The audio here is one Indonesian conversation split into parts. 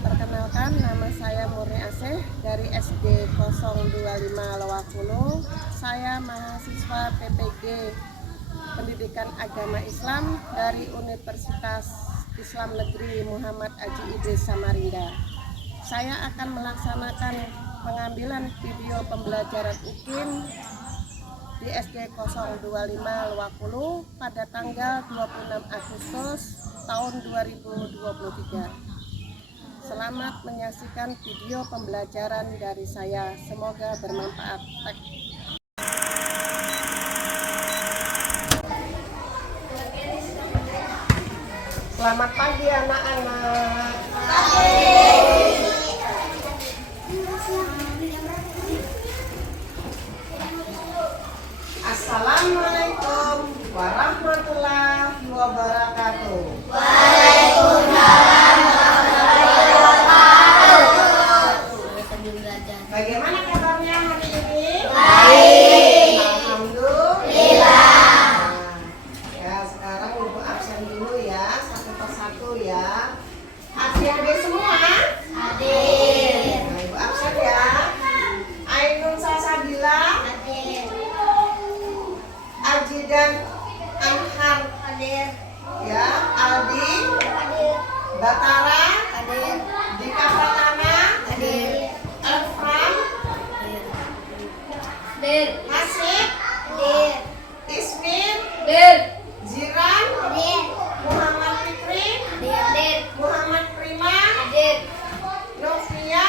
Perkenalkan, nama saya Murni Asih dari SD 025 Lewakulu. Saya mahasiswa PPG Pendidikan Agama Islam dari Universitas Islam Negeri Muhammad Haji Idris Samarinda. Saya akan melaksanakan pengambilan video pembelajaran UKIM di SD 025 Lewakulu pada tanggal 26 Agustus tahun 2023. Selamat menyaksikan video pembelajaran dari saya. Semoga bermanfaat. Selamat pagi anak-anak. Assalamualaikum warahmatullahi wabarakatuh. Waalaikumsalam. Bagaimana kabarnya hari ini? Baik. Alhamdulillah. Ya, sekarang ibu absen dulu ya, satu persatu ya. Adik-adik semua? Adik. Nah, ibu absen ya. Ainun Salsabila. Adik. Aji dan Anhar. Adik. Ya, Aldi. Adik. Batara. Adik. Dika Pratama. Adik. Hasib, Ismir, Jiran, Muhammad Fikri, Muhammad Prima, Novia,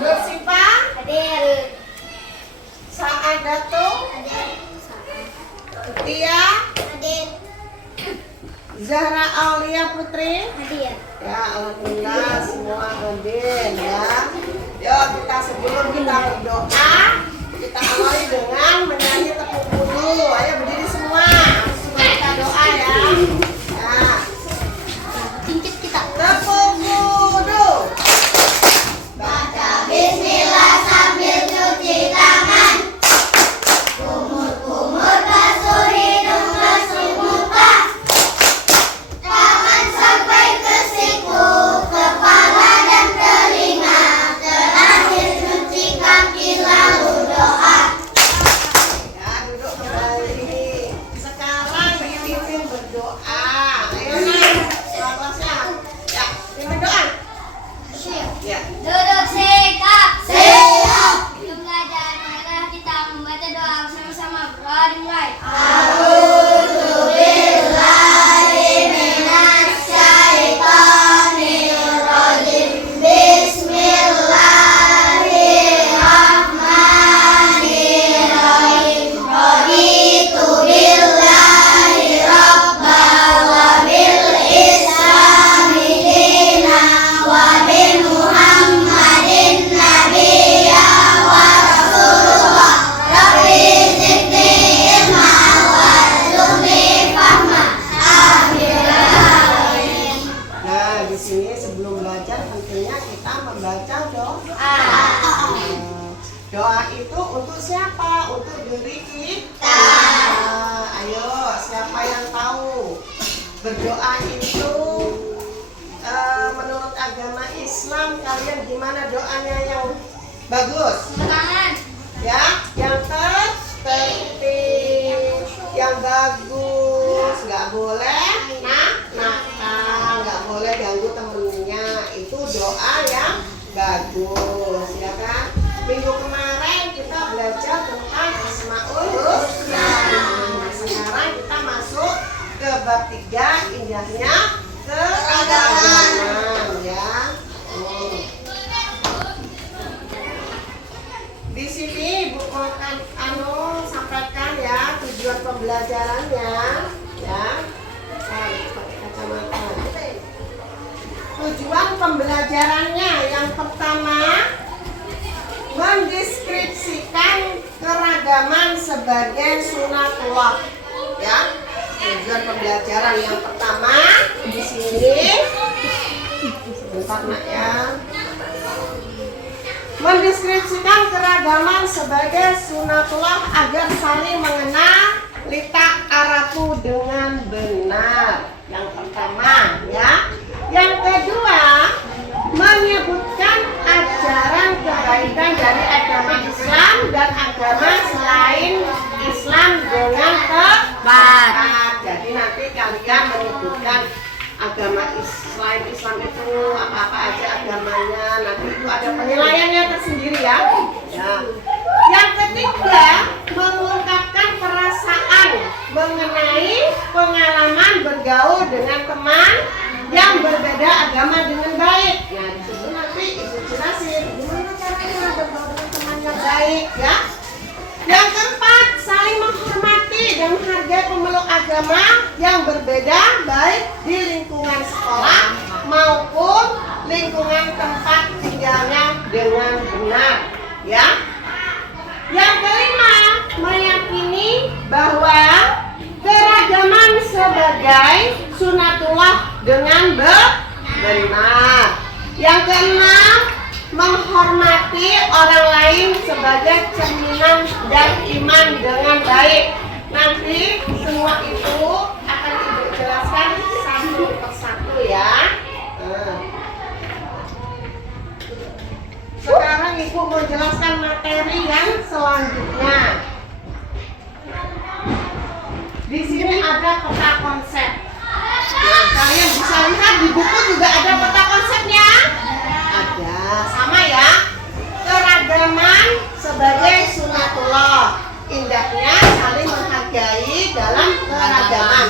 Dosipa, Saadatu, Tia, Zahra Aulia Putri. Ya, alhamdulillah semua hadir ya. Yuk kita sebelum kita berdoa, kita awali dengan menyanyi tepuk wudu. Ayo berdiri semua, kita doa ya. Ya. Tepuk wudu. Baca bismillah sambil cuci tangan. Kumur-kumur basuh hidung, basuh muka. Tangan sampai ke siku, kepala dan telinga. Lalu doa. Ya, duduk kembali. Sekarang dipimpin berdoa. Ayo nih, kelasnya. Ya, pimpin doa. Ya. Duduk sikap. Siap. Sebelum belajar, marilah kita membaca doa bersama-sama. Berdoa dimulai. Doa itu untuk siapa? Untuk diri kita. Ayo, siapa yang tahu? Berdoa itu menurut agama Islam, kalian gimana doanya yang bagus? Tangan. Ya, yang tertib, yang bagus, nggak boleh nakal, nggak boleh ganggu temennya. Itu doa yang bagus, ya kan? Minggu kemarin kita belajar tentang Asmaul Husna. Sekarang kita masuk ke bab 3, indahnya keragaman ya. Di sini Ibu mau sampaikan ya tujuan pembelajarannya ya. Pakai kacamata. Tujuan pembelajarannya yang pertama, mendeskripsikan keragaman sebagai sunatullah ya. Tujuan pembelajaran yang pertama di sini sebentar nak ya. Mendeskripsikan keragaman sebagai sunatullah agar saling mengenal litak arafu dengan benar. Yang pertama ya. Yang kedua, menyebutkan ajaran kebaikan dari agama Islam dan agama selain Islam dengan tepat. Jadi nanti kalian menyebutkan agama Islam itu apa-apa aja agamanya, nanti itu ada penilaiannya tersendiri ya. Yang ketiga, mengungkapkan perasaan mengenai pengalaman bergaul dengan teman yang berbeda agama dengan baik. Nah, di situ nanti ibu jelasin gimana caranya bergaul dengan teman yang baik ya. Yang keempat, saling menghormati dan menghargai pemeluk agama yang berbeda baik di lingkungan sekolah maupun lingkungan tempat tinggalnya dengan benar ya. Yang kelima, meyakini bahwa keragaman sebagai sunatullah dengan benar. Yang keenam, menghormati orang lain sebagai cerminan dan iman dengan baik. Nanti semua itu akan ibu jelaskan satu persatu ya. Sekarang ibu mau jelaskan materi yang selanjutnya. Di sini ada peta konsep. Nah, kalian bisa lihat di buku juga ada peta konsepnya. Ada, sama ya. Keragaman sebagai sunatullah. Indahnya saling menghargai dalam keragaman.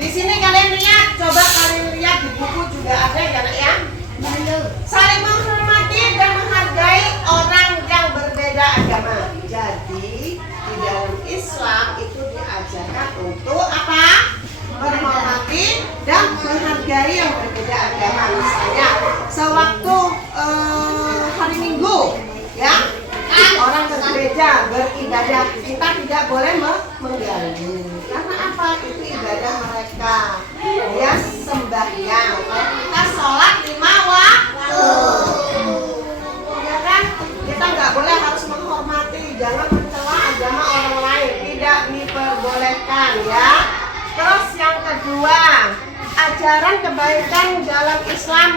Di sini kalian lihat, coba kalian lihat di buku juga ada ya nak ya. Saling menghormati dan menghargai orang yang berbeda agama. Jadi di dalam Islam itu diajarkan untuk apa? Menghormati dan menghargai yang berbeda agama. Misalnya sewaktu hari Minggu ya, orang ke gereja beribadah, kita tidak boleh mengganggu. Karena apa? Itu ibadah mereka. Ya, sembahyang. Kita sholat 5 waktu. Ya kan? Kita nggak boleh harus menghormati, jangan mencela agama orang lain. Tidak diperbolehkan ya. Terus yang kedua, ajaran kebaikan dalam Islam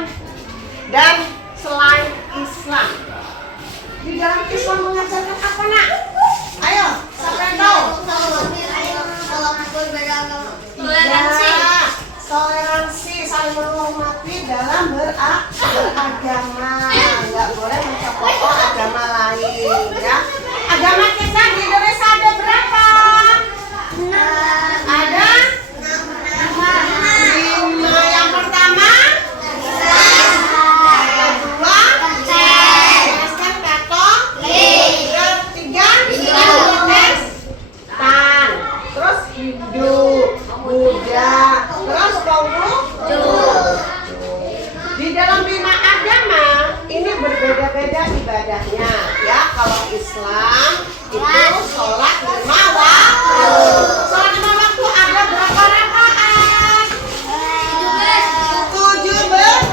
dan selain Islam. Di dalam Islam mengajarkan apa nak? Ayo, siapa yang tahu? Toleransi. Toleransi, saling menghormati dalam beragama. Nggak boleh mencokoh agama lain ya. Agama kita di Indonesia ada berapa? Ada 5. Yang pertama, yang kedua, Kristen, Katolik, yang ketiga, Protestan, terus Hindu, Buddha, terus Konghucu. Di dalam 5 agama ini berbeda-beda ibadahnya ya. Kalau Islam itu sholat 5 waktu. Sholat 5 waktu ada berapa rakaat? 17.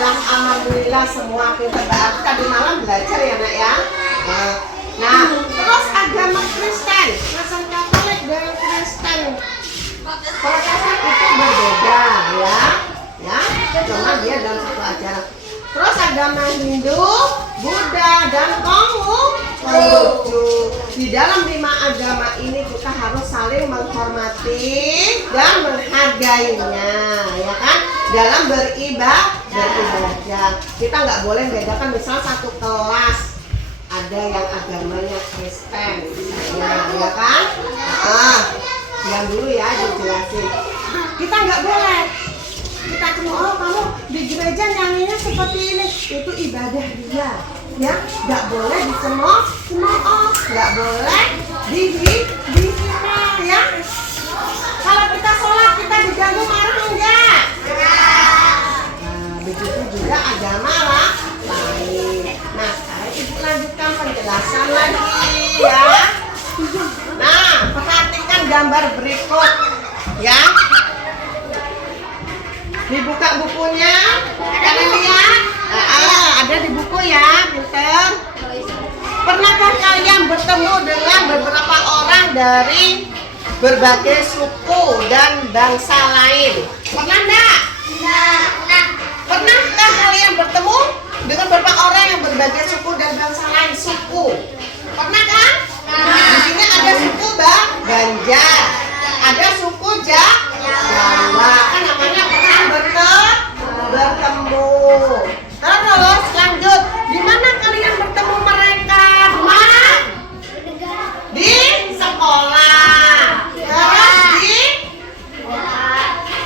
Alhamdulillah semua kita tadi malam belajar ya nak ya. Nah, terus agama Kristen, Kristen Katolik dan Kristen Protestan itu berbeda ya. Ya, cuma dia dalam satu ajaran. Terus agama Hindu, Buddha dan Konghucu. Di dalam 5 agama ini kita harus saling menghormati dan menghargainya, ya kan? Dalam beribadah. Kita nggak boleh bedakan, misal satu kelas ada yang agamanya Kristen, misalnya, ya kan? Yang dulu ya dijelasin. Kita nggak boleh. Kita cuma kamu di gereja nyanyinya seperti ini, itu ibadah dia, ya. Nggak boleh dicemooh, nggak boleh dihina, ya. Kalau kita sholat kita diganggu marah enggak? Nah, begitu juga agama lain. Nah, sekarang ibu lanjutkan penjelasan lagi, ya. Nah, perhatikan gambar berikut, ya. Dibuka buku bukunya? Kalian lihat? Ada di buku ya, pinter. Pernahkah kalian bertemu dengan beberapa orang dari berbagai suku dan bangsa lain? Pernah enggak? Pernahkah kalian bertemu dengan beberapa orang yang berbagai suku dan bangsa lain? Suku. Pernah kan? Di sini ada suku Banjar, ada suku Jawa. Kan namanya pernah bertemu. Terus lanjut, di mana kalian bertemu mereka? Di mana? Di sekolah. Terus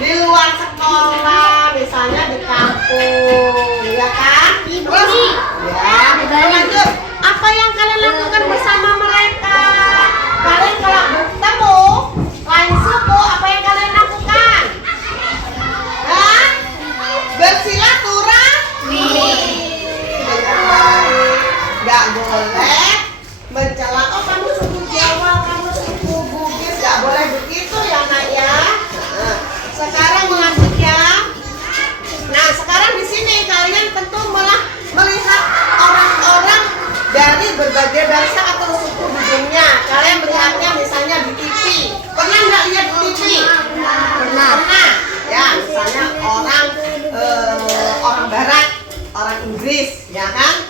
di luar sekolah, misalnya di kampung, ya kan? Terus ya, lanjut. Apa yang kalian lakukan bersama mereka? Kalian kalau bertemu lain suku, apa yang kalian lakukan? Hah? Bersilaturahmi. Dengan baik. Gak boleh mencela. Oh, kamu suku Jawa, kamu suku Bugis. Gak boleh begitu ya, Nak ya. Nah, sekarang lanjut ya. Nah, sekarang di sini kalian tentu melihat orang-orang dari berbagai bangsa atau suku di dunia. Kalian melihatnya misalnya di TV. Pernah nggak lihat di TV? Pernah. Ya, misalnya orang Barat, orang Inggris, ya kan?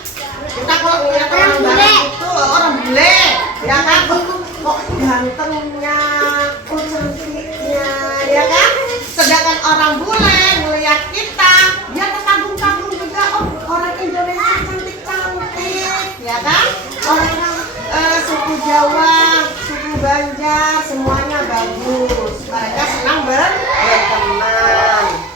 Kita kalau melihat orang Barat itu orang bule, ya kan? Kok gantengnya, kok cantiknya, ya kan? Sedangkan orang bule melihat kita, dia terkagum-kagum juga. Oh, orang Indonesia cantik-cantik, ya kan? Orang suku Jawa, suku Banjar, semuanya bagus. Mereka senang berteman.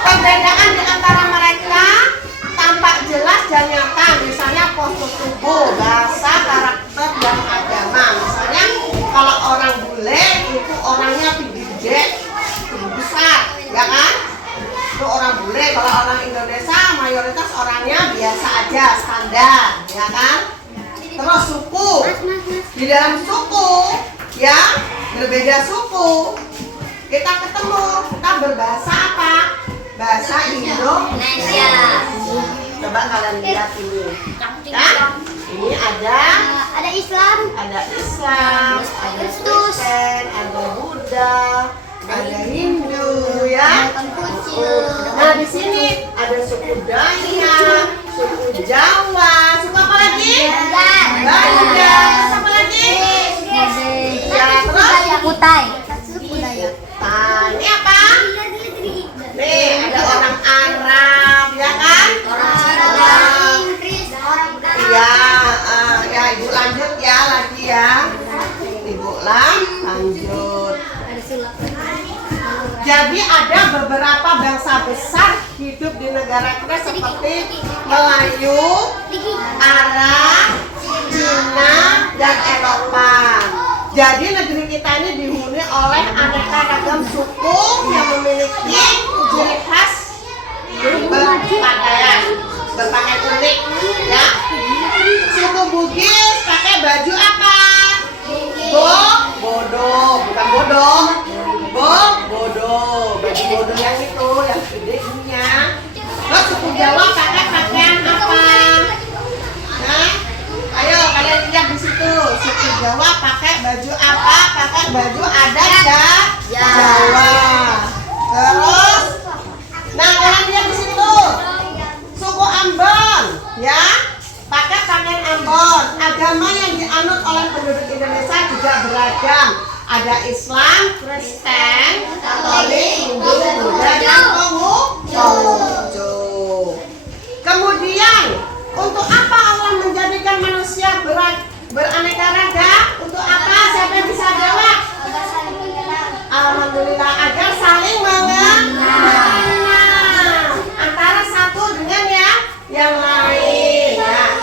Perbedaan di antara mereka tampak jelas dan nyata. Misalnya postur tubuh, bahasa, karakter, dan agama. Misalnya kalau orang bule itu orangnya tinggi gede, tinggi besar, ya kan? Itu orang bule. Kalau orang Indonesia mayoritas orangnya biasa aja, standar, ya kan? Terus suku, di dalam suku, ya berbeda suku, kita ketemu, kita berbahasa apa? Bahasa Indonesia. Coba kalian lihat ini, kan? Ini ada Islam, ada Kristen, ada Buddha, ada Hindu, ya. Nah, di sini ada suku Dayak, suku Jawa, suku apa lagi? Banjar. Terus apa lagi? Ya, terus Kutai. nah, ini apa? Nih, ada orang Arab, ya kan? Iya, ya Ibu lanjut ya lagi ya. Ibu lanjut. Jadi ada beberapa bangsa besar hidup di negara kita seperti Melayu, Arab, Cina, dan Eropa. Jadi negeri kita ini dihuni oleh aneka ragam suku yang memiliki ciri khas berpakaian unik, ya. Suku Bugis pakai baju apa? Bodo, bukan bodong. Bodo, baju bodo yang itu, yang gede punya. Terus suku Jawa pakai pakaian apa? Nah, ayo kalian lihat di situ. Suku Jawa pakai baju apa? Pakai baju adat Jawa. Terus, nah kalian lihat di situ. Suku Ambon, ya, pakai pakaian Ambon. Agama yang dianut oleh penduduk Indonesia juga beragam. Ada Islam, Kristen, Katolik, Hindu, Buddha, dan Konghucu. Kemudian, untuk apa Allah menjadikan manusia beraneka ragam? Untuk apa? Siapa yang bisa jawab? Alhamdulillah, agar saling mengenal antara satu dengan yang lain. Ya.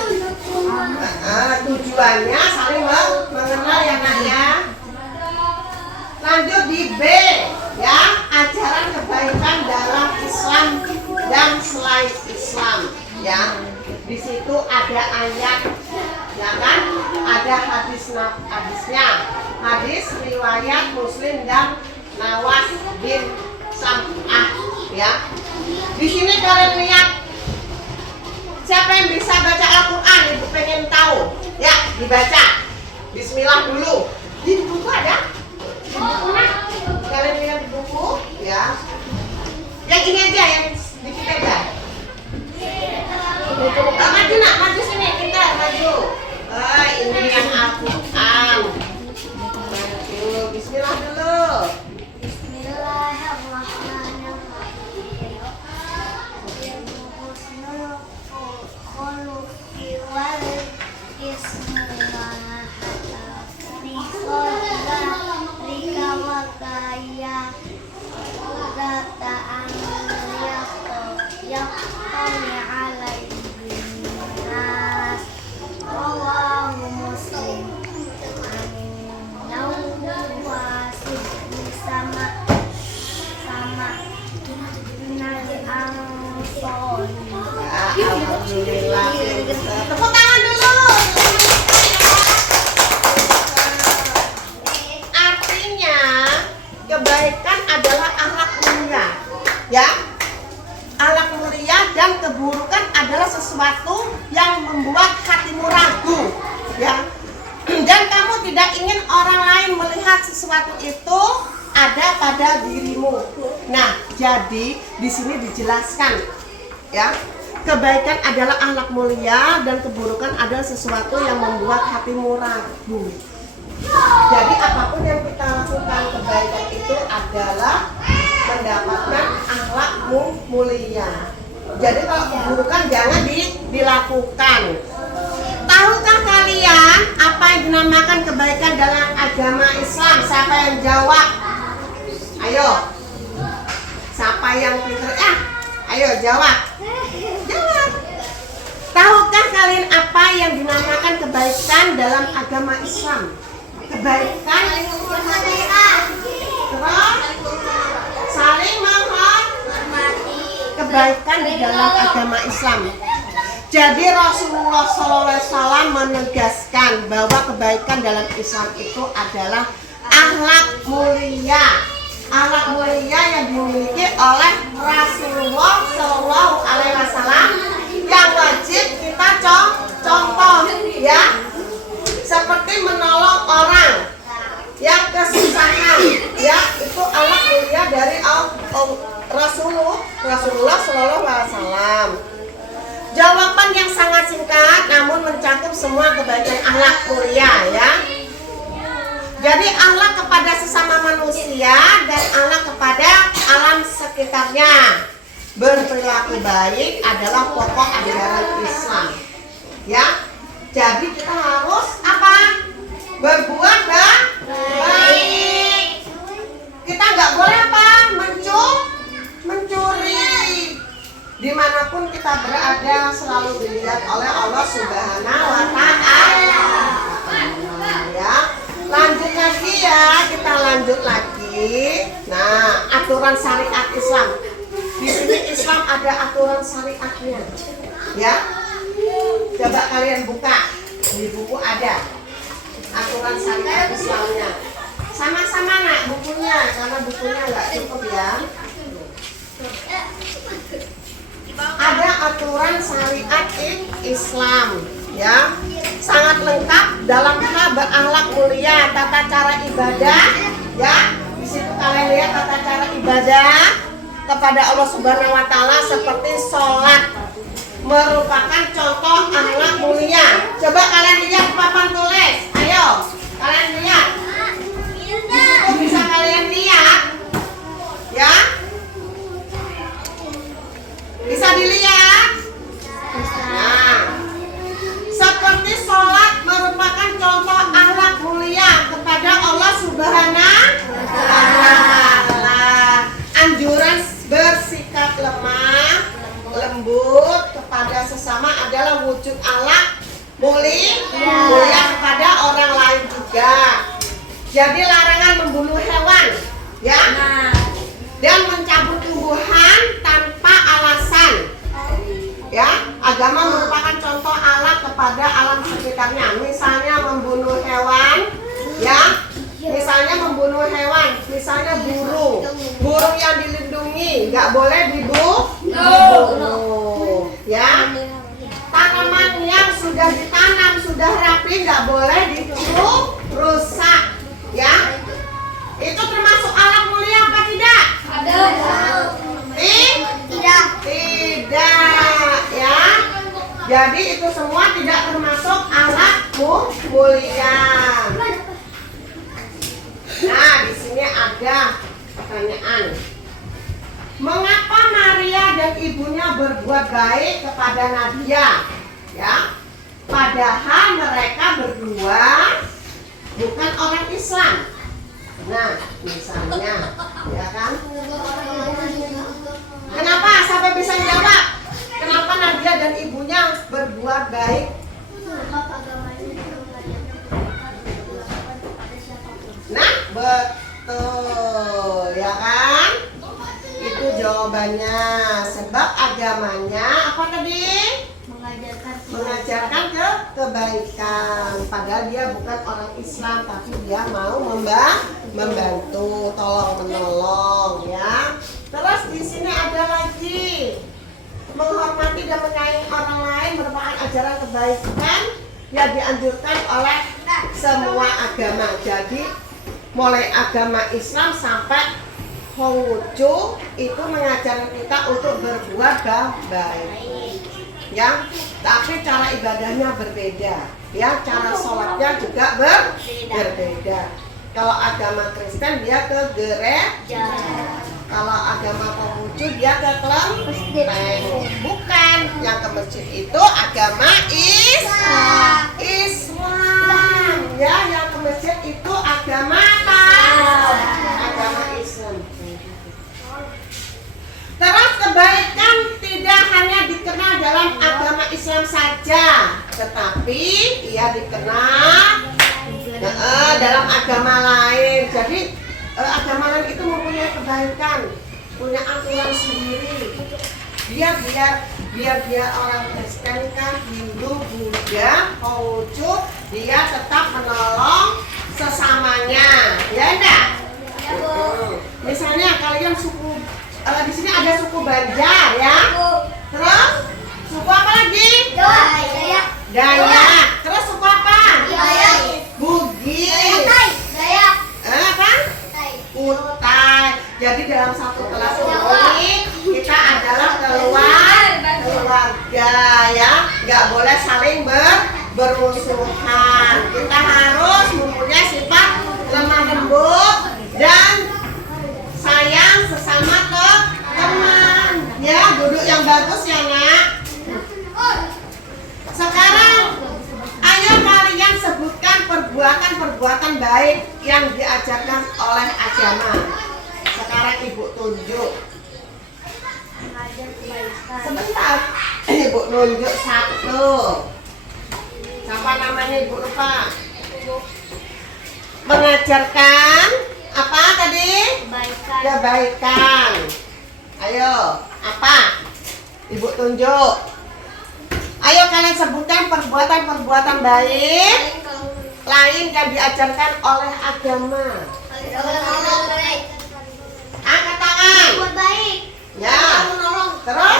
Tujuannya saling mengenal ya nak ya. Lanjut di B, ya, ajaran kebaikan dalam Islam dan selain Islam, ya. Di situ ada ayat, ya kan? Ada hadisnya. Hadis riwayat Muslim dan Nawas bin Sam'ah, ya. Di sini kalian lihat siapa yang bisa baca Al-Quran? Ibu pengen tahu. Ya, dibaca. Bismillah dulu. Di buku ada? Di buku nak? Kalian lihat di buku? Ya. Yang ini aja, yang dikit aja. Maju nak, maju sini kita maju. Ini yang Al-Quran. Maju. Bismillah dulu. Alhamdulillah. Tepuk tangan dulu. Artinya kebaikan adalah akhlak mulia, ya. Akhlak mulia dan keburukan adalah sesuatu yang membuat hatimu ragu, ya. Dan kamu tidak ingin orang lain melihat sesuatu itu ada pada dirimu. Nah, jadi di sini dijelaskan, ya. Kebaikan adalah akhlak mulia dan keburukan adalah sesuatu yang membuat hatimu ragu. Jadi apapun yang kita lakukan, kebaikan itu adalah mendapatkan akhlakmu mulia. Jadi kalau keburukan jangan dilakukan. Tahukah kalian apa yang dinamakan kebaikan dalam agama Islam? Siapa yang jawab? Ayo. Siapa yang pintar? Ayo jawab. Jawab. Tahukah kalian apa yang dinamakan kebaikan dalam agama Islam? Kebaikan terus saling menghormati. Kebaikan di dalam agama Islam. Jadi Rasulullah SAW menegaskan bahwa kebaikan dalam Islam itu adalah akhlak mulia. Akhlak mulia yang dimiliki oleh Rasulullah SAW yang wajib kita contoh, ya, seperti menolong orang yang kesusahan, ya, itu akhlak mulia dari Rasulullah SAW. Jawaban yang sangat singkat namun mencakup semua kebaikan akhlak mulia, ya. Jadi akhlak kepada sesama manusia dan akhlak kepada alam sekitarnya. Berperilaku baik adalah pokok ajaran Islam. Ya. Jadi kita harus apa? Berbuat baik. Kita nggak boleh apa? Mencuri. Dimanapun kita berada selalu dilihat oleh Allah Subhanahu wa Ta'ala. Ya. Lanjut lagi ya, kita lanjut lagi. Nah, aturan syariat Islam. Di sini Islam ada aturan syariatnya. Ya. Coba kalian buka. Di buku ada aturan syariat Islamnya. Sama-sama nak bukunya, karena bukunya nggak cukup ya. Ada aturan syariat Islam, ya, sangat lengkap dalam hal berakhlak mulia, tata cara ibadah, ya. Di situ kalian lihat tata cara ibadah kepada Allah Subhanahu wa Ta'ala seperti sholat merupakan contoh akhlak mulia. Coba kalian lihat papan tulis, ayo kalian lihat. Di situ bisa kalian lihat, ya. Bisa dilihat? Nah, seperti sholat merupakan contoh akhlak mulia kepada Allah Subhanahu wa Ta'ala. Anjuran bersikap lemah, lembut kepada sesama adalah wujud akhlak mulia kepada orang lain juga. Jadi larangan membunuh hewan, ya, dan mencabut tumbuhan tanpa alasan, ya. Agama merupakan contoh akhlak kepada alam sekitarnya. Misalnya membunuh hewan, ya. Misalnya membunuh hewan, misalnya burung yang dilindungi nggak boleh tapi nggak boleh dituduh rusak, ya. Itu termasuk alat mulia apa tidak? Ada. Tidak. Tidak, ya. Jadi itu semua tidak termasuk alat mulia. Nah, di sini ada pertanyaan. Mengapa Maria dan ibunya berbuat baik kepada Nadia? Ya, padahal mereka berdua bukan orang Islam. Nah, misalnya, ya kan? Kenapa? Sampai bisa jawab. Kenapa Nadia dan ibunya berbuat baik? Nah, betul, ya kan? Itu jawabannya. Sebab agamanya apa tadi? Mengajarkan kebaikan. Padahal dia bukan orang Islam, tapi dia mau membantu, tolong menolong, ya. Terus di sini ada lagi, menghormati dan menyayangi orang lain merupakan ajaran kebaikan yang dianjurkan oleh semua agama. Jadi mulai agama Islam sampai Konghucu itu mengajarkan kita untuk berbuat baik, ya. Tapi cara ibadahnya berbeda, ya. Cara sholatnya juga berbeda. Kalau agama Kristen dia ke gereja. Kalau agama Konghucu dia ke kelenteng. Bukan, yang ke masjid itu agama Islam. Ya, yang ke masjid itu agama apa? Agama Islam. Terus kebaikan tidak hanya dikenal dalam agama Islam saja, tetapi ia dikenal dalam agama lain. Jadi agama lain itu mempunyai kebaikan, punya aturan sendiri. Biar dia orang Kristen kan, Hindu, Buddha, Konghucu, dia tetap menolong sesamanya, ya enggak? Misalnya kalian suku di sini ada suku Banjar, ya. Terus suku apa lagi? Dayak. Terus suku apa? Bugis. Apa? Kutai. Jadi dalam satu kelas ini kita adalah keluarga, ya. Nggak boleh saling bermusuhan. Kita harus mempunyai sifat lemah lembut dan sayang sesama teman, ya. Duduk yang bagus, ya nak. Sekarang ayo kalian sebutkan perbuatan baik yang diajarkan oleh agama. Sekarang ibu tunjuk. Sebentar, ibu nunjuk satu. Siapa namanya ibu lupa? Mengajarkan apa tadi? Kebaikan. Ayo, apa? Ibu tunjuk. Ayo kalian sebutkan perbuatan baik lain yang diajarkan oleh agama. Angkat tangan. Buat baik. Ya. Terus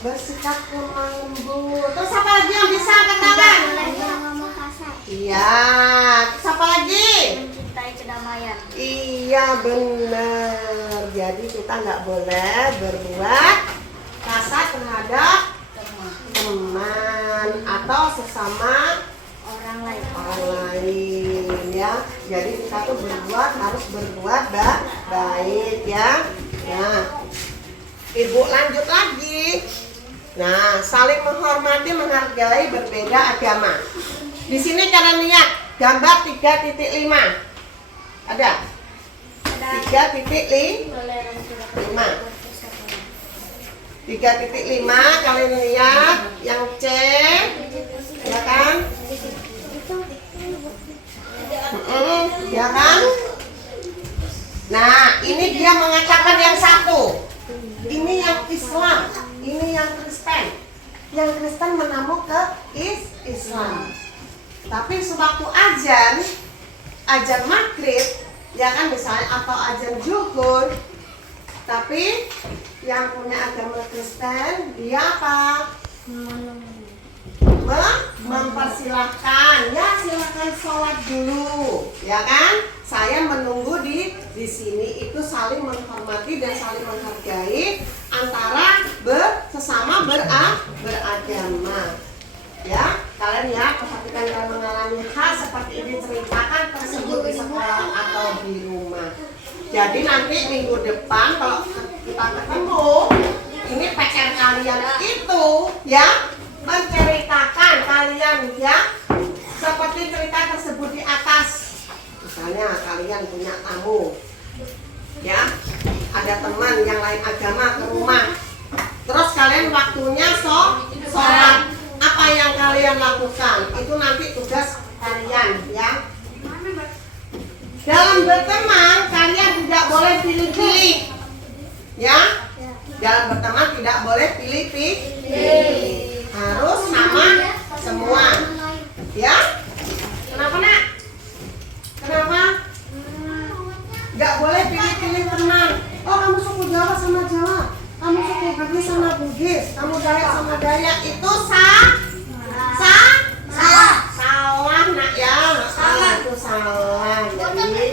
Bersikap lemah lembut. Terus apa lagi yang bisa angkat tangan? Ngomong kasar. Iya. Siapa lagi? Mencintai kedamaian. Iya, benar. Jadi kita nggak boleh berbuat kasar terhadap teman atau sesama Orang lain. ya. Jadi kita tuh harus berbuat baik, ya. Nah, ibu lanjut lagi. Nah, saling menghormati, menghargai berbeda agama. Di sini kalian lihat gambar 3.5. Ada 3.5. 3.5 kalian lihat yang C, ya kan? Ya kan? Nah, ini dia mengatakan yang satu. Ini yang Islam, ini yang Kristen. Yang Kristen menamuk ke Islam. Tapi sewaktu azan maghrib, ya kan, misalnya, atau azan zuhur, tapi yang punya agama Kristen dia apa? mempersilahkan. Ya, silakan sholat dulu, ya kan? Saya menunggu di sini itu saling menghormati dan saling menghargai antara sesama beragama. Ya, kalian ya perhatikan dan mengalami hal seperti ini ceritakan tersebut di sekolah atau di rumah. Jadi nanti minggu depan kalau kita ketemu, ini PR kalian itu ya menceritakan kalian ya seperti cerita tersebut di atas. Misalnya kalian punya tamu, ya ada teman yang lain agama ke rumah, terus kalian waktunya sholat. Apa yang kalian lakukan itu nanti tugas kalian ya. Dalam berteman kalian tidak boleh pilih-pilih ya. Dalam berteman tidak boleh pilih-pilih, harus sama semua ya. Kenapa nak? Kenapa? Nggak boleh pilih-pilih teman. Oh, kamu suku Jawa sama Jawa, kamu suku Bugis sama Bugis, kamu Dayak sama Dayak, itu salah nak ya. Itu salah. Jadi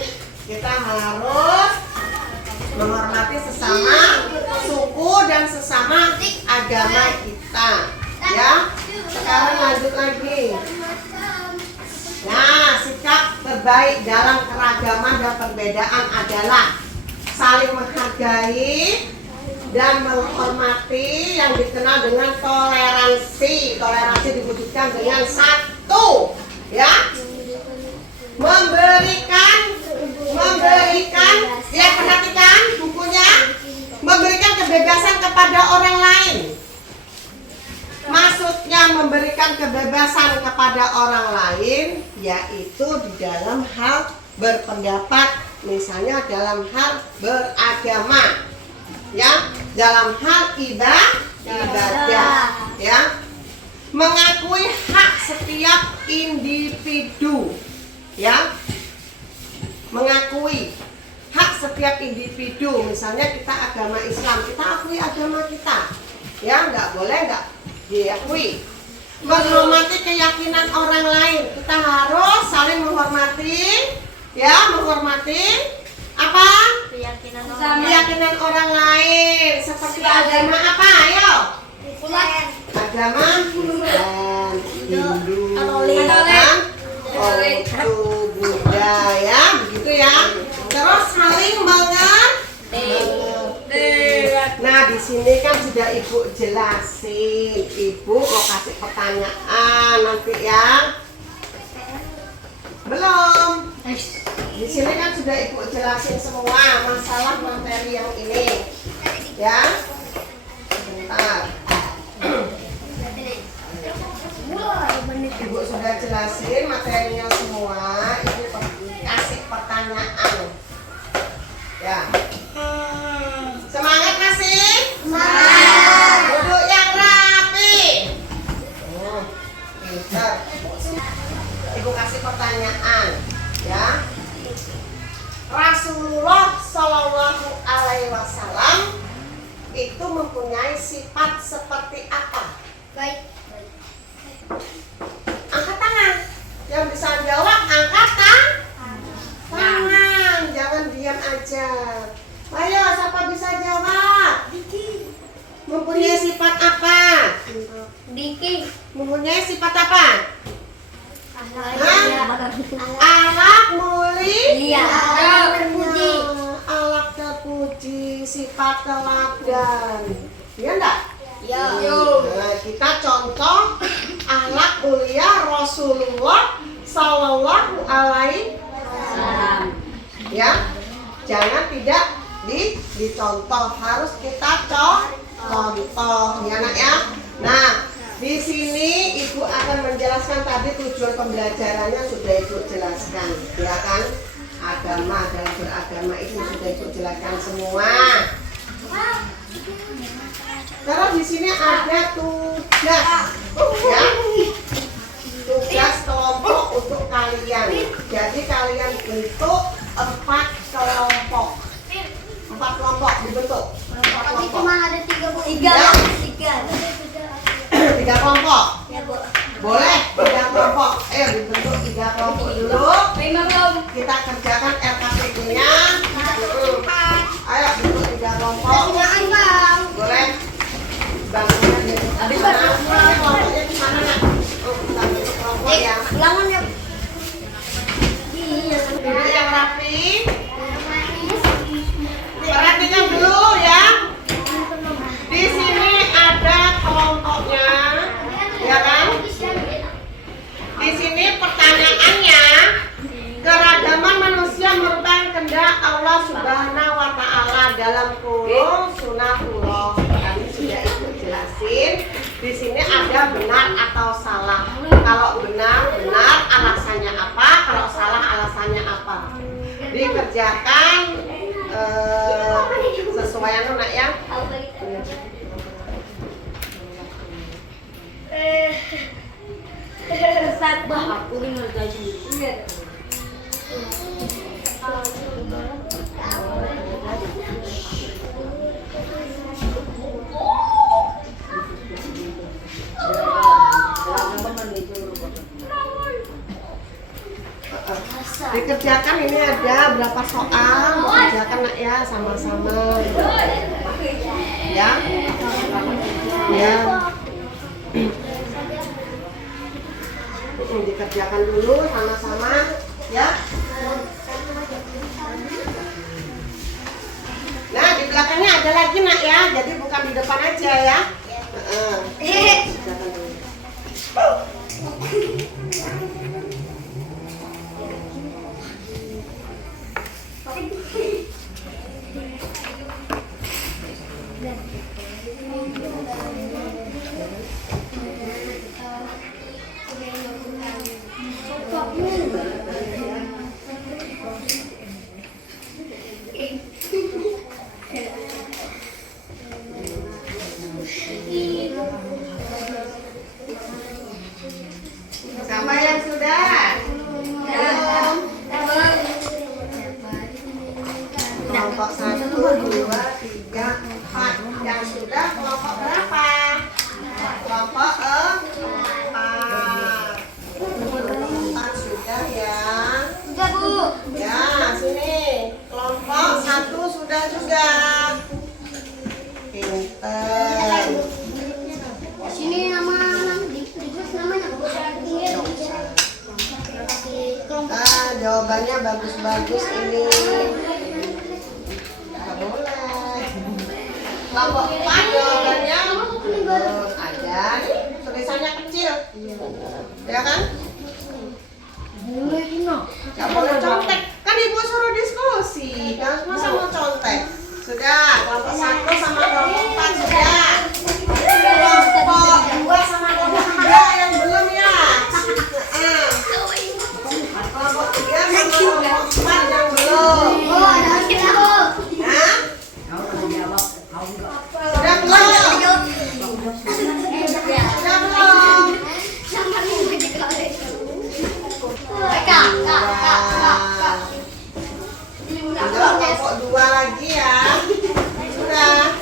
kita harus menghormati sesama suku dan sesama agama kita ya. Sekarang lanjut lagi. Nah, sikap terbaik dalam keragaman dan perbedaan adalah saling menghargai dan menghormati yang dikenal dengan toleransi. Toleransi diwujudkan dengan satu, ya, memberikan, ya perhatikan bukunya, memberikan kebebasan kepada orang lain. Maksudnya memberikan kebebasan kepada orang lain, yaitu di dalam hal berpendapat, misalnya dalam hal beragama, ya, dalam hal ibadah, ya, mengakui hak setiap individu, ya, mengakui hak setiap individu. Misalnya kita agama Islam, kita akui agama kita, ya, nggak boleh nggak diakui. Menghormati keyakinan orang lain, kita harus saling menghormati, ya, menghormati apa? Keyakinan orang lain. Seperti agama apa? Ayo. Agama Kristen, Hindu, Konghucu, Buddha, ya, begitu ya. Terus saling mengerti. Nah, di sini kan sudah Ibu jelasin. Ibu mau kasih pertanyaan nanti ya. Belum. Di sini kan sudah Ibu jelasin semua masalah materi yang ini. Ya. Sebentar. Ibu sudah jelasin materinya semua. Ibu kasih pertanyaan. Ya. Semangat masih? Semangat. Duduk yang rapi. Pintar. Ibu kasih pertanyaan, ya. Rasulullah Shallallahu Alaihi Wasallam itu mempunyai sifat seperti apa? Baik. Angkat tangan. Yang bisa jawab angkat tangan. Jangan diam aja. Ayo, siapa bisa jawab? Diki. Mempunyai sifat apa? Diki. Mempunyai sifat apa? Alat mulia. terpuji. Alat terpuji, sifat teladan. Iya enggak? Ya. Nah, kita contoh alat mulia Rasulullah Sallallahu Alaihi Wasallam. Ya, jangan tidak dicontoh, harus kita contoh, ya nak ya. Nah, di sini Ibu akan menjelaskan tadi tujuan pembelajarannya sudah Ibu jelaskan, ya kan? Agama dan beragama itu sudah Ibu jelaskan semua. Terus di sini ada tugas, ya, tugas kelompok untuk kalian. Jadi kalian bentuk 4 kelompok. 4 kelompok dibentuk. 4 kelompok. Cuma ada 3 Bu. 3 kelompok. Ya Bu. Boleh 3 kelompok. Ayo dibentuk 3 kelompok dulu. Kita kerjakan RKPD-nya. Ayo bentuk 3 kelompok. Boleh. Bangunnya di mana? Kelompoknya di mana, Nak? Oh, kita bentuk kelompok ya. Duduk yang rapi. Perhatikan dulu ya. Di sini ada kelompoknya, ya kan? Di sini pertanyaannya, keragaman manusia merupakan kehendak Allah Subhanahu wa Ta'ala dalam kurung sunatullah. Tadi sudah Ibu jelasin. Di sini ada benar atau salah. Kalau benar, alasannya apa? Kalau salah, alasannya apa? Dikerjakan sesuai Nak ya. Dikerjakan, ini ada berapa soal, dikerjakan Nak ya, sama-sama ya. Ya. Dikerjakan dulu sama-sama ya. Nah, di belakangnya ada lagi Nak ya, jadi bukan di depan aja ya. Kerjakan dulu. Siapa yang sudah? Belum. Kelompok 1, 2, 3, 4. Yang sudah kelompok berapa? Kelompok 4. 4 sudah ya. Sudah, Bu. Ya, sini. Kelompok 1 sudah juga. Pinter. Sini namanya. Jawabannya bagus-bagus ini. Nggak boleh. Kelompok 4 jawabannya belum ada. Tulisannya kecil, ya kan? Nggak boleh contek. Kan Ibu suruh diskusi, kan masa mau contek? Sudah, kelompok 1 sama kelompok 4 sudah. Kelompok 2 sama kelompok 3 yang belum ya. Kelompok 3 sama kelompok 4 yang belum. Hah? Sudah belum? Sudah belum? Tinggal kelompok 2 lagi ya. Sudah.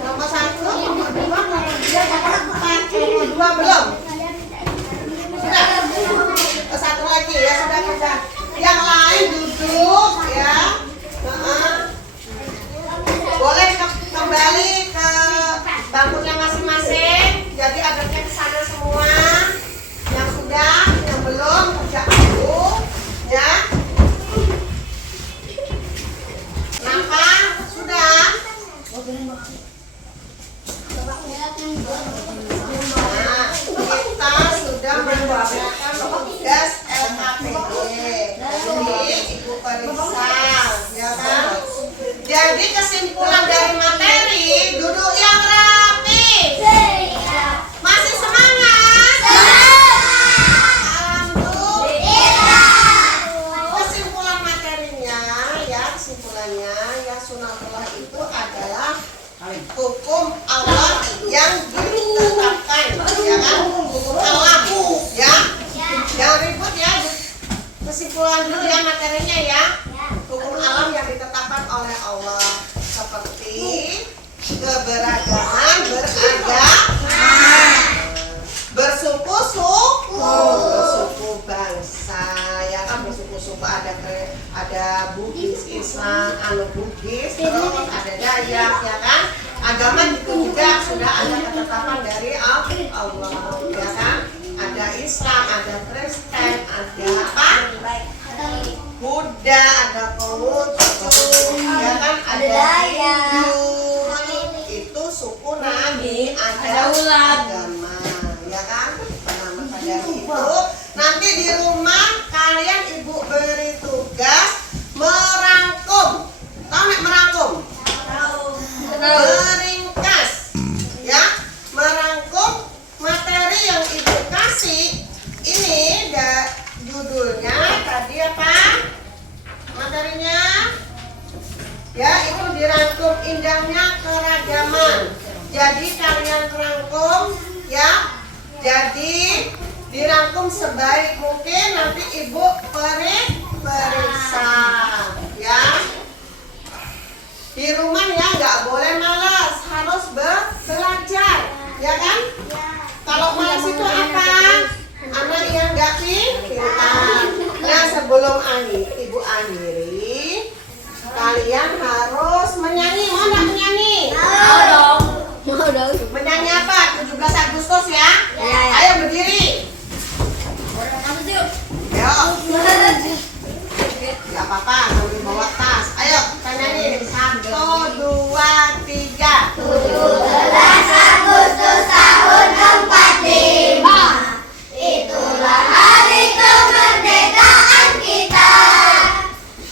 Kelompok 1, kelompok 2, kelompok 3, kelompok 4, kelompok 2 belum? Sudah. Satu lagi ya, sudah kerja. Yang lain duduk ya. Boleh kembali ke bangkunya masing-masing. Jadi adabnya ke sana semua. Yang sudah, yang belum kerja dulu ya. Kenapa? Sudah. Nah, kita sudah mengerjakan tugas LKPD. Jadi Ibu periksa, ya kan? Jadi kesimpulan dari materi, duduk yang rapi. Masih semangat? Alhamdulillah. Kesimpulan materinya, ya kesimpulannya, ya sunatullah itu adalah hukum Allah yang ditetapkan, ya kan? Hukum Allah, ya. Jangan ribut ya. Kesimpulan dulu ya materinya ya. Hukum alam yang ditetapkan oleh Allah seperti keberagaman beragama. ada Bugis, Islam, Bugis, terus ada Dayak, ya kan? Agama itu juga sudah ada ketetapan dari Allah, ya kan? Ada Islam, ada Kristen, ada apa? Buddha, ada Konghucu, ya kan? Ada Hindu, itu suku Nabi, ada agama, ya kan? Nah, maka dari itu nanti di rumah kalian ibu beri tugas merangkum. Tahu nggak merangkum? Meringkas, ya, merangkum materi yang ibu kasih. Ini judulnya tadi apa? Materinya, ya, itu dirangkum indahnya keragaman. Jadi kalian rangkum, ya. Jadi dirangkum sebaik mungkin, nanti ibu periksa, ya. Di rumah ya nggak boleh malas, harus belajar, ya kan? Kalau malas itu apa? Anak yang nggak pintar. Nah, sebelum ibu akhiri, kalian harus menyanyi. Mau nggak menyanyi? Mau dong. Menyanyi apa? 17 Agustus ya? Ayo berdiri. Ayo. Gak apa-apa, sambil bawa tas. Ayo, kita nyanyi. 1, 2, 3. 17 Agustus tahun 45. Itulah hari kemerdekaan kita.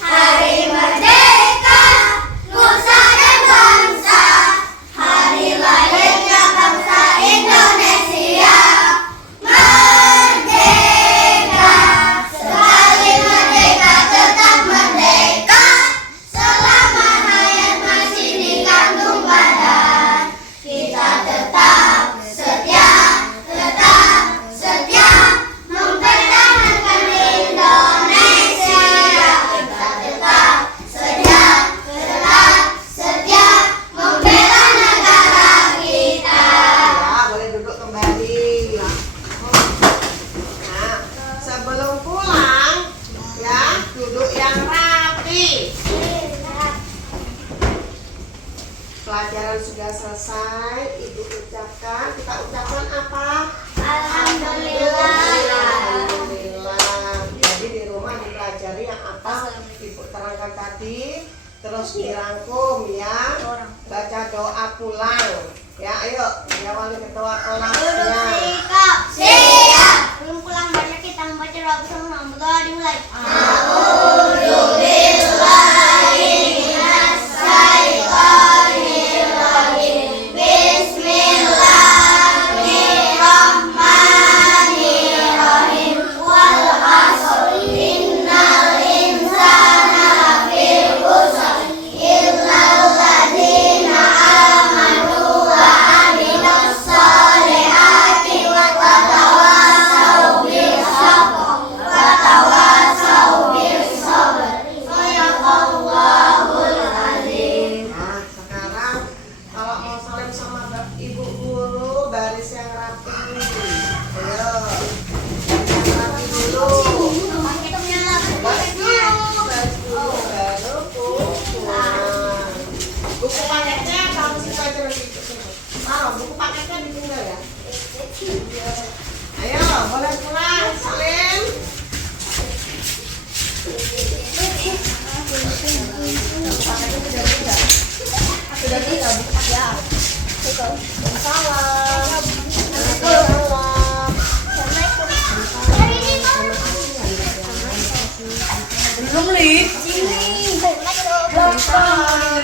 Hari merdeka, nusa dan bangsa. Hari lahirnya bangsa Indonesia. Merdeka, sekali merdeka tetap merdeka. Selama hayat masih di kandung badan, kita tetap setia mempertahankan Indonesia. Kita tetap setia membela negara kita. Ya, boleh duduk kembali. Nah, sebelum pulang, ya, duduk yang rapi. Pelajaran sudah selesai, ibu ucapkan. Kita ucapkan apa? Alhamdulillah. Alhamdulillah. Jadi di rumah dipelajari yang apa ibu terangkan tadi, terus dirangkum, ya. Baca doa pulang. Ya, ayo diawali ketua kelasnya. Siap. Belum pulang banyak kita membaca doa bersama. Berdoa dimulai. Bismillahirrahmanirrahim. Wal 'ashr. Innal insana lafi khusr. Illal ladzina amanu wa 'amilus sholihati wa tawassaw bis sabr. Shadaqallahul azim. Nah, sekarang kalau mau salim sama ibu guru, baris yang rapi. Ayo, baris yang rapi dulu. Baris dulu, baru pulang. Buku paketnya kamu situ aja nanti. Taruh, buku paketnya ditinggal ya. Ayo, boleh pulang, salim. Paketnya sudah tinggal. Sudah tinggal, ya. Salam. Belum lihat sini. Salam.